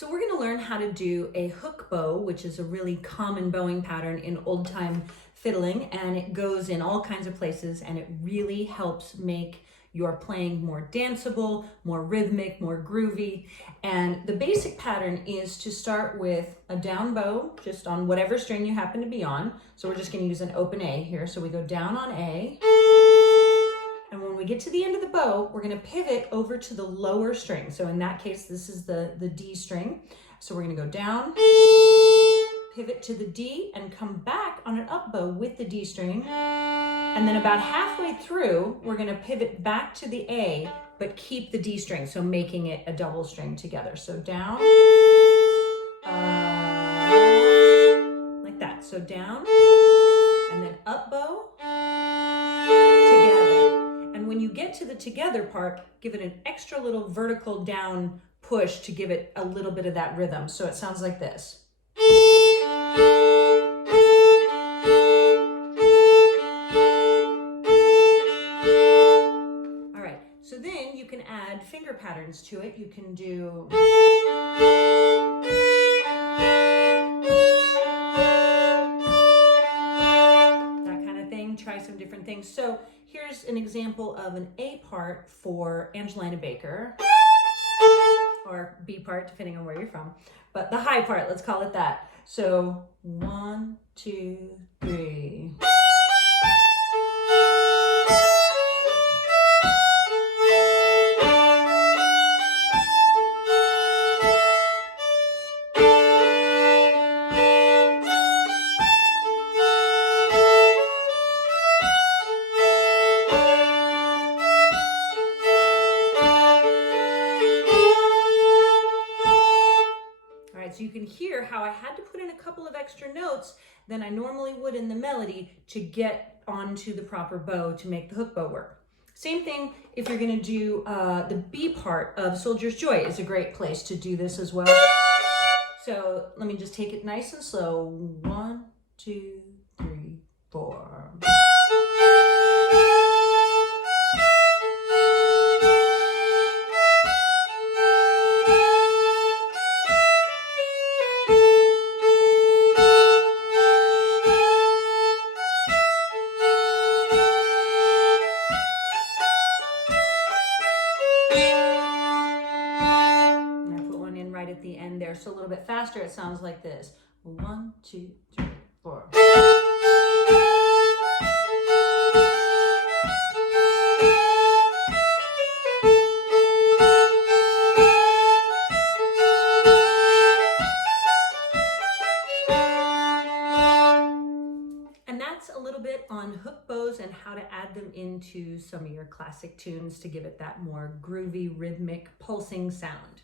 So we're going to learn how to do a hook bow, which is a really common bowing pattern in old time fiddling, and it goes in all kinds of places, and it really helps make your playing more danceable, more rhythmic, more groovy. And the basic pattern is to start with a down bow, just on whatever string you happen to be on. So we're just going to use an open A here. So we go down on A. And when we get to the end of the bow, we're going to pivot over to the lower string. So in that case, this is the D string. So we're going to go down, pivot to the D, and come back on an up bow with the D string. And then about halfway through, we're going to pivot back to the A, but keep the D string, so making it a double string together. So down, like that. So down, and then up bow, together. And when you get to the together part, give it an extra little vertical down push to give it a little bit of that rhythm. So it sounds like this. All right, so then you can add finger patterns to it. You can do that kind of thing. Try some different things. So here's an example of an A part for Angelina Baker, or B part, depending on where you're from. But the high part, let's call it that. So 1, 2, 3. So you can hear how I had to put in a couple of extra notes than I normally would in the melody to get onto the proper bow to make the hook bow work. Same thing if you're going to do the B part of Soldier's Joy is a great place to do this as well. So let me just take it nice and slow. 1, 2, 3, 4. Right at the end there. So a little bit faster, it sounds like this. 1, 2, 3, 4. And that's a little bit on hook bows and how to add them into some of your classic tunes to give it that more groovy, rhythmic, pulsing sound.